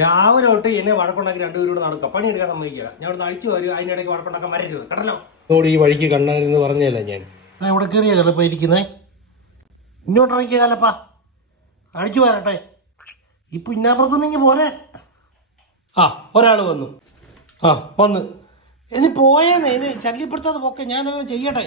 രാവിലെ തൊട്ട് എന്നെ വഴക്കുണ്ടാക്കി രണ്ടുപേരോട് നടക്കുക പണിയെടുക്കാൻ സമ്മതിക്കില്ല. ഞാൻ ഇവിടെ അടിച്ചു വരും, അതിനിടയ്ക്ക് വഴക്കുണ്ടാക്കാൻ വരരുത് കേട്ടല്ലോ. ഈ വഴിക്ക് കണ്ണാരെന്ന് പറഞ്ഞല്ലേ ഞാൻ ഇവിടെ കയറിയ കലപ്പ ഇരിക്കുന്നേ. ഇങ്ങോട്ടിറങ്ങിയ കലപ്പ അടിച്ചു വരട്ടെ. ഇപ്പൊ ഇന്നാപ്പുറത്തുനിന്നെങ്കിൽ പോരെ. ആ ഒരാൾ വന്നു. ആ വന്ന് ഇനി പോയേന്നേ, ഇനി ശല്യപ്പെടുത്താതെ പോക്കെ. ഞാനങ്ങനെ ചെയ്യട്ടെ.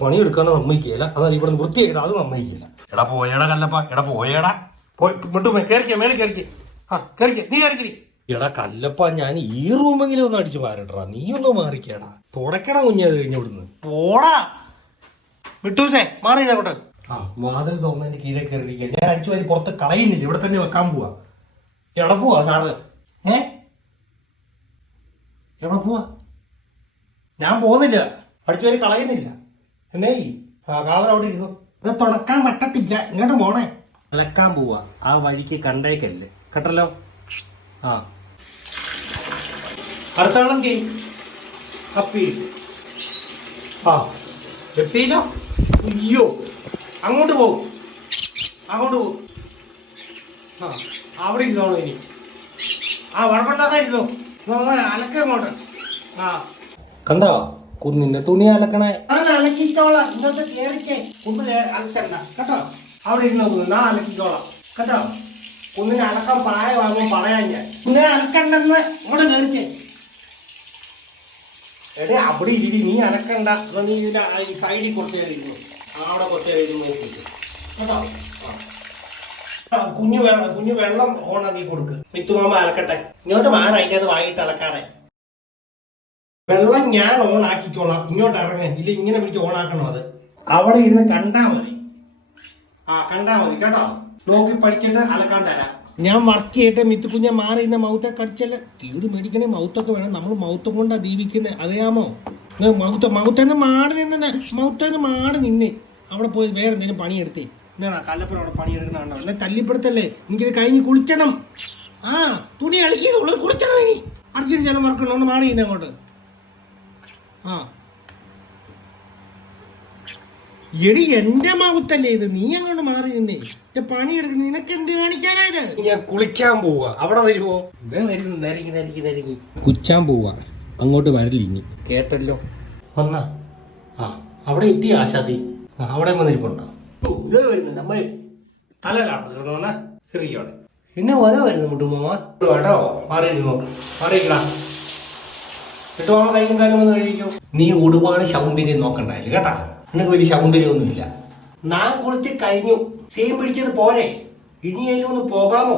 പണിയെടുക്കാന്ന് സമ്മതിക്കില്ല, അതാണ് ഇവിടെ വൃത്തിയായിട്ട് അത് സമ്മതിക്കില്ല. എടാ പോയേടാ കല്ലപ്പ, എടാ പോയേടാ. പോയി കയറിക്കേ, മേളിൽ കയറിക്കേ. ആ കയറിക്കേ, നീ കയറിക്കടി. എടാ കല്ലപ്പ, ഞാൻ ഈ റൂമെങ്കിലും ഒന്ന് അടിച്ചു മാറിട്ടടാ. നീ ഒന്ന് മാറിക്കേടാ. തുടക്കണം കുഞ്ഞത് കഴിഞ്ഞ ഇവിടുന്ന് പോടാ. വിട്ടൂസേ മാറി അങ്ങോട്ട്. ആ വാതിൽ തുറന്നതിന് കീഴെ കയറിയിരിക്കുക. ഞാൻ അടിച്ചു വാരി പുറത്ത് കളയുന്നില്ല, ഇവിടെ തന്നെ വെക്കാൻ പോവാ. എവിടെ പോവാ സാറ്? എവിടെ പോവാ? ഞാൻ പോകുന്നില്ല, അടിച്ചു വാരി കളയുന്നില്ല. എന്നേ കാവൽ അവിടെ ഇരുന്നു. ഇത് തുടക്കാൻ പറ്റത്തില്ല. ഇങ്ങോട്ട് പോണേ. അലക്കാൻ പോവാ. ആ വഴിക്ക് കണ്ടേക്കല്ലേ കേട്ടല്ലോ. ആ അടുത്താളം കപ്പി. ആ എത്തിയില്ല. അയ്യോ അങ്ങോട്ട് പോകും, അങ്ങോട്ട് പോകും. ആ അവിടെ ഇരുന്നോളൂ. ഇനി ആ വഴക്കുണ്ടാക്കാൻ ഇരുന്നോ. അലക്ക അങ്ങോട്ട്. ആ കണ്ടോ കുന്നിന്റെ തുണി അലക്കണേ. അത് അലക്കിക്കോളാം. ഇങ്ങോട്ട് കയറിച്ചേ. കുന്നിന് അലക്കണ്ട കേട്ടോ. അവിടെ ഇരുന്നോ. നാളെ അലക്കിക്കോളാം കേട്ടോ. കുന്നിനെ അലക്കാൻ പ്രായമാകുമ്പോൾ പറയാൻ ഞാൻ. കുന്നിനെ അലക്കണ്ടെന്ന് ഇങ്ങോട്ട് കയറിച്ചേ. എടേ അവിടെ ഇരി, നീ അലക്കണ്ട. നീ ഈ സൈഡിൽ കുറച്ച് നേരം ഇരുന്നു. അവിടെ കുറച്ച് നേരം ഇരുന്ന് കേട്ടോ. കുഞ്ഞു വെള്ളം ഓണാക്കി കൊടുക്ക്. മിത്തുമാമ അലക്കട്ടെ. ഇങ്ങോട്ട് മാറാം. അതിൻ്റെ അത് വാങ്ങിയിട്ട് അലക്കാതെ. വെള്ളം ഞാൻ ഓണാക്കിക്കോളാം. ഇങ്ങോട്ട് ഇറങ്ങാൻ ഇല്ല, ഇങ്ങനെ പിടിച്ച് ഓണാക്കണം. അത് അവിടെ ഇരുന്ന് കണ്ടാ മതി. ആ കണ്ടാ മതി കേട്ടോ. നോക്കി പഠിച്ചിട്ട് അലക്കാൻ തരാം. ഞാൻ വർക്ക് ചെയ്തിട്ട് മിത്തുക്കുഞ്ഞ മാറി ഇന്ന മൗത്തെ കടിച്ചല്ല. തീട് മേടിക്കണേ മൗത്തൊക്കെ വേണം. നമ്മൾ മൗത്തം കൊണ്ടാ ജീവിക്കുന്നത്, അറിയാമോ? മൗത്തേന്ന് മാറി നിന്നേ അവിടെ പോയി വേറെ എന്തെങ്കിലും പണിയെടുത്തേ. എന്നാ കല്ലപ്പന അവിടെ പണിയെടുക്കണോ? അല്ലെ തല്ലിപ്പെടുത്തല്ലേ. എനിക്കിത് കഴിഞ്ഞ് കുളിക്കണം. ആ തുണി അലക്കിയതുള്ളൂ, കുളിക്കണം. ഇനി അർജന്റ് ചില വർക്കുണ്ടോ മാറി ഇന്ന് അങ്ങോട്ട്. ആ എടി എന്റെ മൗത്തല്ലേ ഇത്, നീ അങ്ങോട്ട് മാറി നിന്നേ. പണിയെടുക്കണം. നിനക്ക് എന്ത് കാണിക്കാനായത്? ഞാൻ കുളിക്കാൻ പോവാ. അവിടെ വരുവോ? നരങ്ങി കുച്ചാൻ പോവാ. അങ്ങോട്ട് വരില്ല ഇനി, കേട്ടല്ലോ. വന്നാ ആ അവിടെ എത്തി ആശാദി. അവിടെ വന്നിരിപ്പുണ്ടോ? ഇത് വരുന്നുണ്ട് അമ്മ. തലയിലാണ് തീർന്നോന്നെ ചെറിയോടെ. പിന്നെ ഓരോ വരുന്നു മുട്ടുമ്മ കേട്ടോ. മാറിയിട്ട് നോക്ക്. മാറിയില്ല കേട്ടോ. കൈയും കാര്യം വന്ന് കഴിക്കും. നീ ഒരുപാട് സൗന്ദര്യം നോക്കണ്ടായില്ല കേട്ടാ. നിനക്ക് വലിയ സൗന്ദര്യമൊന്നുമില്ല. ഞാൻ കുളിച്ച് കഴിഞ്ഞു. സീൻ പിടിച്ചത് പോരെ. ഇനി അതിലൊന്ന് പോകാമോ?